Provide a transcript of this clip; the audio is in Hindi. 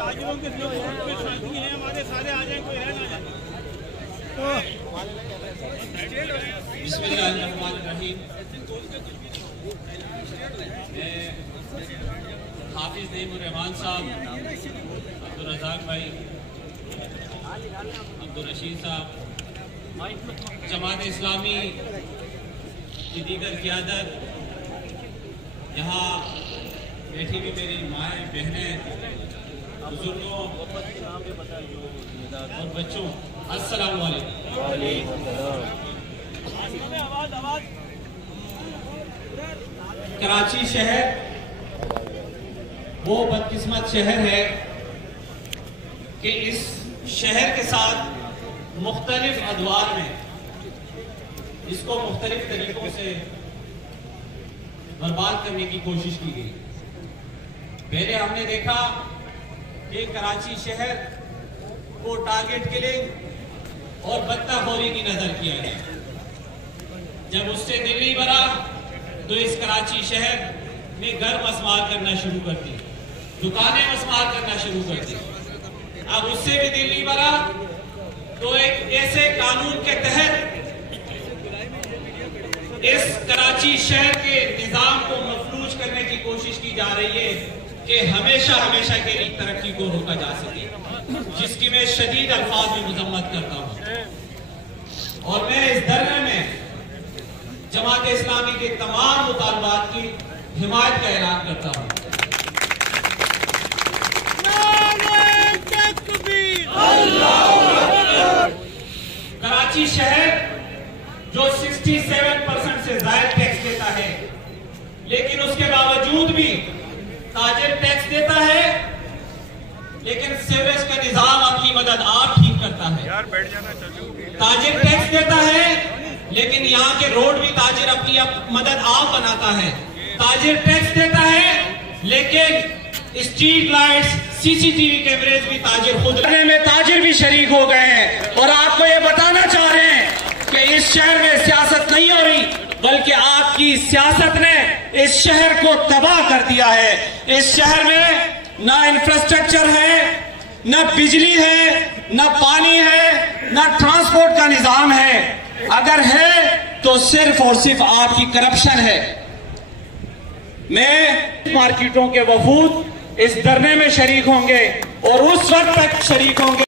ताजिरों के जो शादी है हमारे सारे आ जाए, कोई रह ना जाए। बिस्मिल्लाहिर्रहमानिर्रहीम। हाफिज नईमुर रहमान साहब, अब्दुल रज़ाक भाई, अब्दुल रशीद साहब, जमात इस्लामी की दीगर क़ियादत, यहाँ बैठी भी मेरी माएँ, बहनें, बुजुर्गों और बच्चों, अस्सलाम वालेकुम। कराची शहर वो बदकिस्मत शहर है कि इस शहर के साथ मुख्तलिफ अदवार में इसको मुख्तलिफ तरीकों से बर्बाद करने की कोशिश की गई। पहले हमने देखा कि कराची शहर को टारगेट किलिंग और बदतखोरी की नजर किया गया। जब उससे दिल नहीं भरा तो इस कराची शहर ने घर मस्मार करना शुरू कर दी, दुकानें मस्मार करना शुरू कर दी। अब उससे भी दिल नहीं भरा तो एक ऐसे कानून के तहत इस कराची शहर के निजाम को मफलूज करने की कोशिश की जा रही है कि हमेशा हमेशा के लिए तरक्की को रोका जा सके, जिसकी मैं शदीद अल्फाज में मजम्मत करता हूं। और मैं इस धरने में जमात इस्लामी के तमाम मुतालबात की हिमायत का ऐलान करता हूं। कराची शहर जो 67% से ज्यादा टैक्स देता है, लेकिन उसके बावजूद भी ताजिर टैक्स देता है, लेकिन सीवरेज का निजाम अपनी मदद आप ठीक करता है। ताजिर टैक्स देता है, लेकिन यहाँ के रोड भी ताजिर अपनी मदद आप बनाता है। ताजिर टैक्स देता है, लेकिन स्ट्रीट लाइट्स, सीसीटीवी कैमरेज भी ताजिर खुद में ताजिर भी शरीक हो गए हैं। और आपको ये बताना चाह रहे हैं कि इस शहर में सियासत नहीं हो रही, बल्कि आपकी सियासत ने इस शहर को तबाह कर दिया है। इस शहर में ना इंफ्रास्ट्रक्चर है, ना बिजली है, ना पानी है, ना ट्रांसपोर्ट का निजाम है। अगर है तो सिर्फ और सिर्फ आपकी करप्शन है। मैं मार्केटों के वफूद इस धरने में शरीक होंगे और उस वक्त तक शरीक होंगे